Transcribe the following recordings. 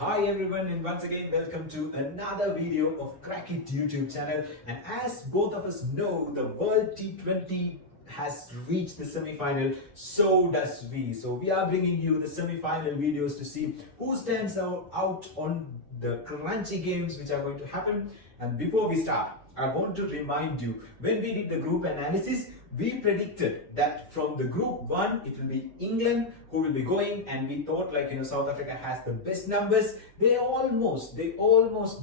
Hi everyone, and once again welcome to another video of Crack It YouTube channel. And as both of us know, the World T20 has reached the semi-final, so does we. So we are bringing you the semi-final videos to see who stands out on the crunchy games which are going to happen. And before we start, I want to remind you, when we did the group analysis, we predicted that from the group 1 it will be England who will be going, and we thought South Africa has the best numbers. They almost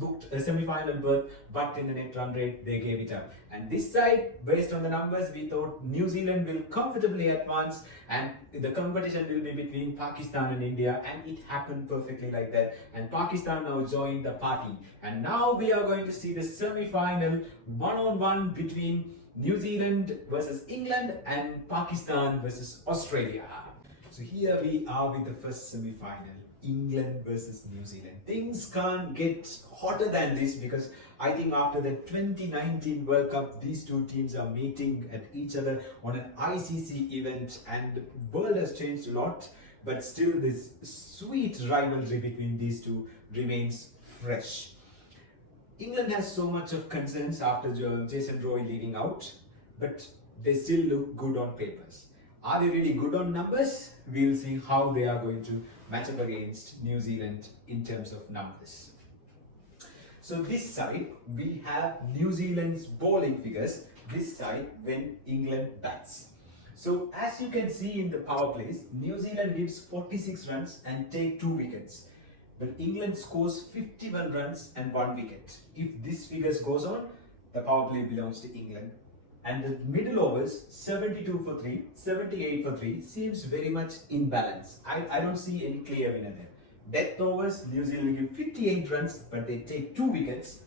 booked a semi-final berth, but in the net run rate they gave it up. And this side, based on the numbers, we thought New Zealand will comfortably advance and the competition will be between Pakistan and India, and it happened perfectly like that. And Pakistan now joined the party, and now we are going to see the semi-final one-on-one between New Zealand versus England and Pakistan versus Australia. So here we are with the first semi-final, England versus New Zealand. Things can't get hotter than this, because I think after the 2019 World Cup, these two teams are meeting at each other on an ICC event, and the world has changed a lot, but still this sweet rivalry between these two remains fresh. England has so much of concerns after Jason Roy leading out, but they still look good on papers. Are they really good on numbers? We'll see how they are going to match up against New Zealand in terms of numbers. So this side, we have New Zealand's bowling figures. This side, when England bats. So as you can see in the power plays, New Zealand gives 46 runs and take 2 wickets. But England scores 51 runs and 1 wicket. If this figures goes on, the power play belongs to England. And the middle overs, 72 for 3, 78 for 3, seems very much in balance. I don't see any clear winner there. Death overs, New Zealand give 58 runs, but they take 2 wickets.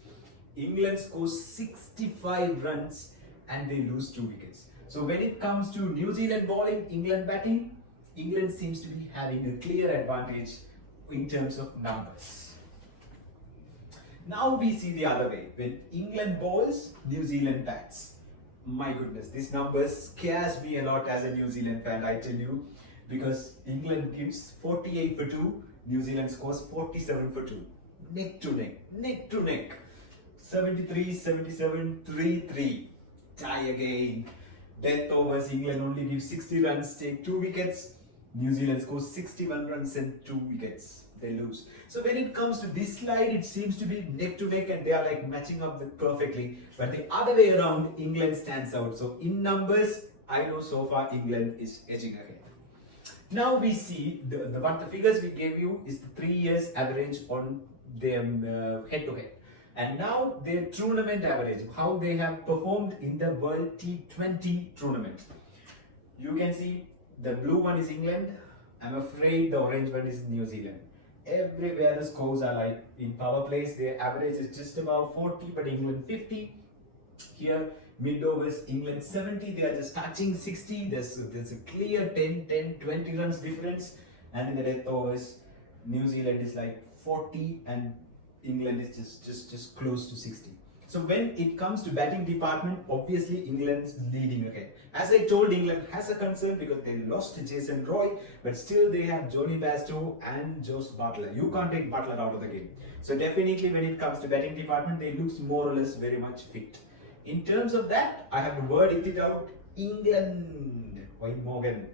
England scores 65 runs and they lose 2 wickets. So when it comes to New Zealand bowling, England batting, England seems to be having a clear advantage in terms of numbers. Now we see the other way. When England bowls, New Zealand bats. My goodness, this number scares me a lot as a New Zealand fan, I tell you, because England gives 48 for 2, New Zealand scores 47 for 2. Neck to neck. 73, 77, 3-3. Tie again. Death overs, England only gives 60 runs, take 2 wickets. New Zealand scores 61 runs and 2 wickets. They lose. So when it comes to this slide, it seems to be neck to neck and they are like matching up perfectly. But the other way around, England stands out. So in numbers, I know so far England is edging ahead. Now we see the figures we gave you is the 3 years average on them head to head. And now their tournament average, how they have performed in the World T20 tournament. You can see the blue one is England. I'm afraid the orange one is New Zealand. Everywhere the scores are like in power plays, their average is just about 40, but England 50. Here, mid overs, England 70, they are just touching 60. There's a clear 10, 20 runs difference. And in the death overs, New Zealand is like 40 and England is just close to 60. So when it comes to batting department, obviously England's leading ahead. As I told, England has a concern because they lost Jason Roy, but still they have Johnny Bairstow and Josh Buttler. You can't take Buttler out of the game. So definitely when it comes to batting department, they look more or less very much fit. In terms of that, I have to word it out, England. Wayne Morgan,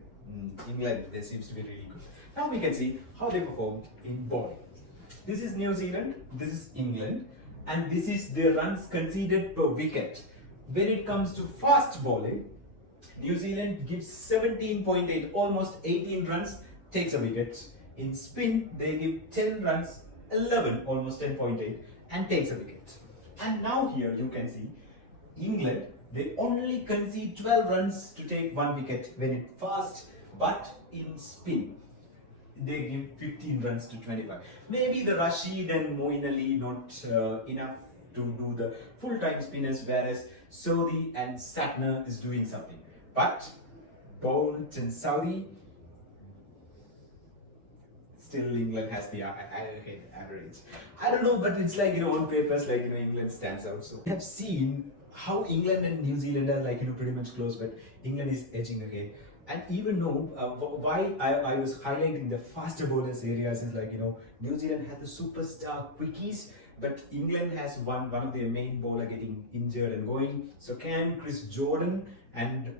England, they seems to be really good. Now we can see how they performed in bowling. This is New Zealand, this is England, and this is their runs conceded per wicket. When it comes to fast bowling, New Zealand gives 17.8, almost 18 runs, takes a wicket. In spin, they give 10 runs, 11, almost 10.8, and takes a wicket. And now here you can see, England, they only concede 12 runs to take 1 wicket when it fast, but in spin, they give 15 runs to 25. Maybe the Rashid and Moeen Ali not enough to do the full-time spinners, whereas Sodhi and Satner is doing something. But Bolt and Saudi, still England has the average. I don't know, but it's like, on papers, England stands out. So we have seen how England and New Zealand are pretty much close, but England is edging ahead. And even know why I was highlighting the faster bowlers areas is like, New Zealand had the superstar quickies, but England has one of their main bowler getting injured and going. So can Chris Jordan and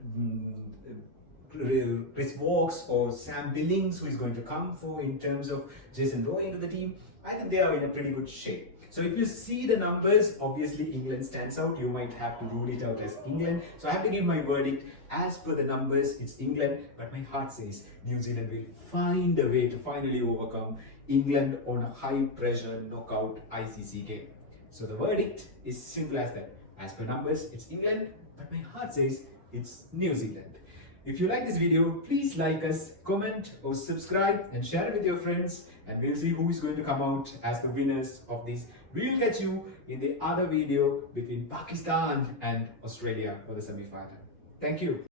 Chris Walks or Sam Billings, who is going to come for in terms of Jason Roy into the team, I think they are in a pretty good shape. So if you see the numbers, obviously England stands out. You might have to rule it out as England. So I have to give my verdict. As per the numbers, it's England, but my heart says New Zealand will find a way to finally overcome England on a high pressure knockout ICC game. So the verdict is simple as that. As per numbers, it's England, but my heart says it's New Zealand. If you like this video, please like us, comment or subscribe and share it with your friends, and we'll see who is going to come out as the winners of this. We'll catch you in the other video between Pakistan and Australia for the semi-final. Thank you.